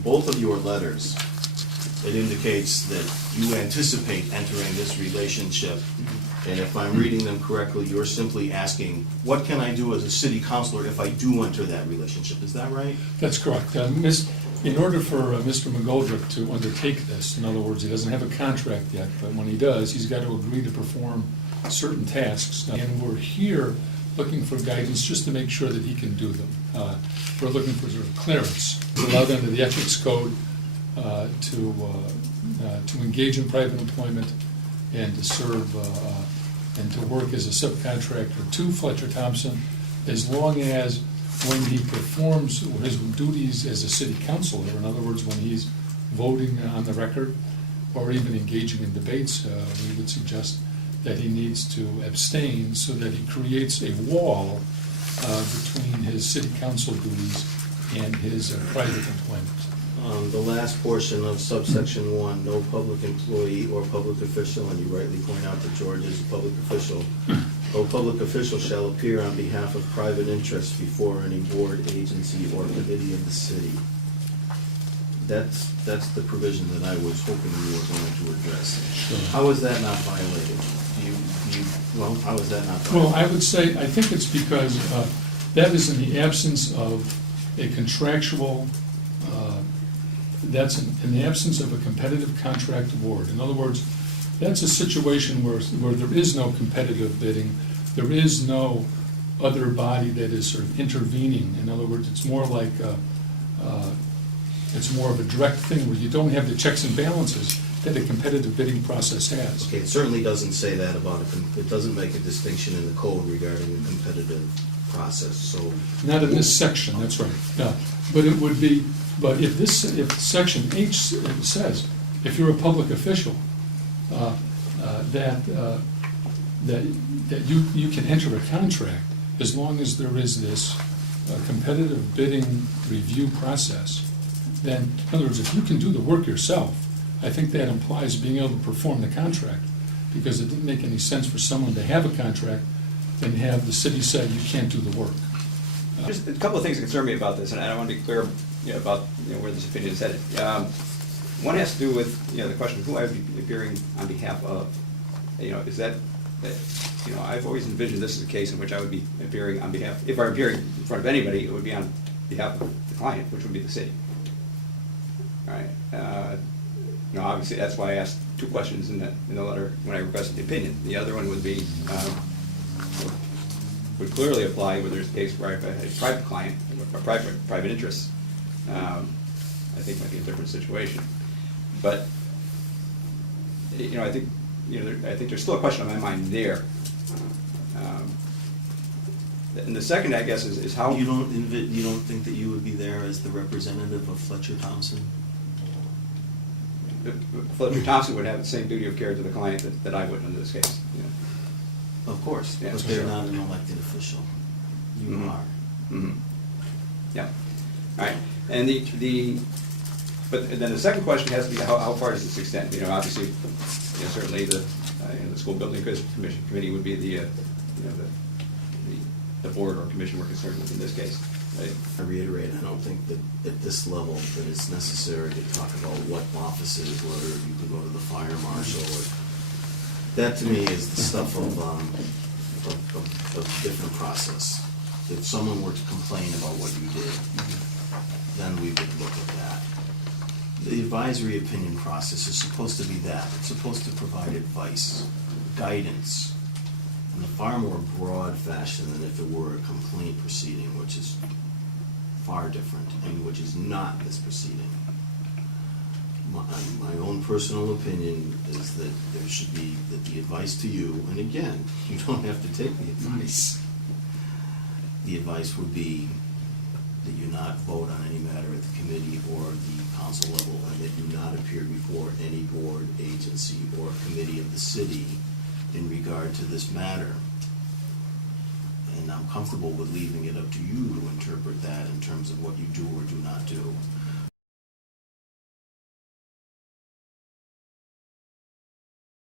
in both of your letters, it indicates that you anticipate entering this relationship. And if I'm reading them correctly, you're simply asking, what can I do as a city councilor if I do enter that relationship? Is that right? That's correct. In order for Mr. McGoldrick to undertake this, in other words, he doesn't have a contract yet, but when he does, he's got to agree to perform certain tasks. And we're here looking for guidance just to make sure that he can do them. We're looking for sort of clearance, allowed under the ethics code to engage in private employment and to serve and to work as a subcontractor to Fletcher Thompson, as long as when he performs his duties as a city councilor, in other words, when he's voting on the record or even engaging in debates, we would suggest that he needs to abstain so that he creates a wall between his city council duties and his private employment. The last portion of subsection 1, no public employee or public official, and you rightly point out that George is a public official, no public official shall appear on behalf of private interests before any board, agency, or committee of the city. That's the provision that I was hoping you were going to address. Sure. How is that not violated? How is that not violated? Well, I would say, I think it's because that is in the absence of a contractual, that's in the absence of a competitive contract award. In other words, that's a situation where there is no competitive bidding, there is no other body that is sort of intervening. In other words, it's more like it's more of a direct thing where you don't have the checks and balances that a competitive bidding process has. Okay, it certainly doesn't say that about it doesn't make a distinction in the code regarding the competitive process, so. Not in this section, that's right. Yeah. But it would be, but if section H says, if you're a public official, that you can enter a contract as long as there is this competitive bidding review process, then, in other words, if you can do the work yourself, I think that implies being able to perform the contract, because it didn't make any sense for someone to have a contract and have the city say you can't do the work. Just a couple of things that concern me about this, and I want to be clear about where this opinion is headed. One has to do with the question of who I would be appearing on behalf of. Is that I've always envisioned this as a case in which I would be appearing on behalf. If I'm appearing in front of anybody, it would be on behalf of the client, which would be the city. All right. Obviously that's why I asked two questions in the letter when I requested the opinion. The other one would be would clearly apply whether it's a case where I have a private client or private interests. I think might be a different situation. But I think there's still a question on my mind there. And the second, I guess, is how you don't think that you would be there as the representative of Fletcher Thompson? Fletcher Thompson would have the same duty of care to the client that I would in this case. Of course, yeah, but they're sure. not an elected official. You Mm-hmm. are. Mm-hmm. Yeah. All right. And but then the second question has to be how far does this extend? Obviously, certainly the school building committee would be the board or commission we're concerned with in this case. Right? I reiterate, I don't think that at this level that it's necessary to talk about what offices, whether you could go to the fire marshal or that to me is the stuff of different process. If someone were to complain about what you did, then we would look at that. The advisory opinion process is supposed to be that. It's supposed to provide advice, guidance, in a far more broad fashion than if it were a complaint proceeding, which is far different and which is not this proceeding. My own personal opinion is that there should be the advice to you, and again, you don't have to take the advice. The advice would be that you not vote on any matter at the committee or the council level, and that you not appear before any board, agency, or committee of the city in regard to this matter. And I'm comfortable with leaving it up to you to interpret that in terms of what you do or do not do.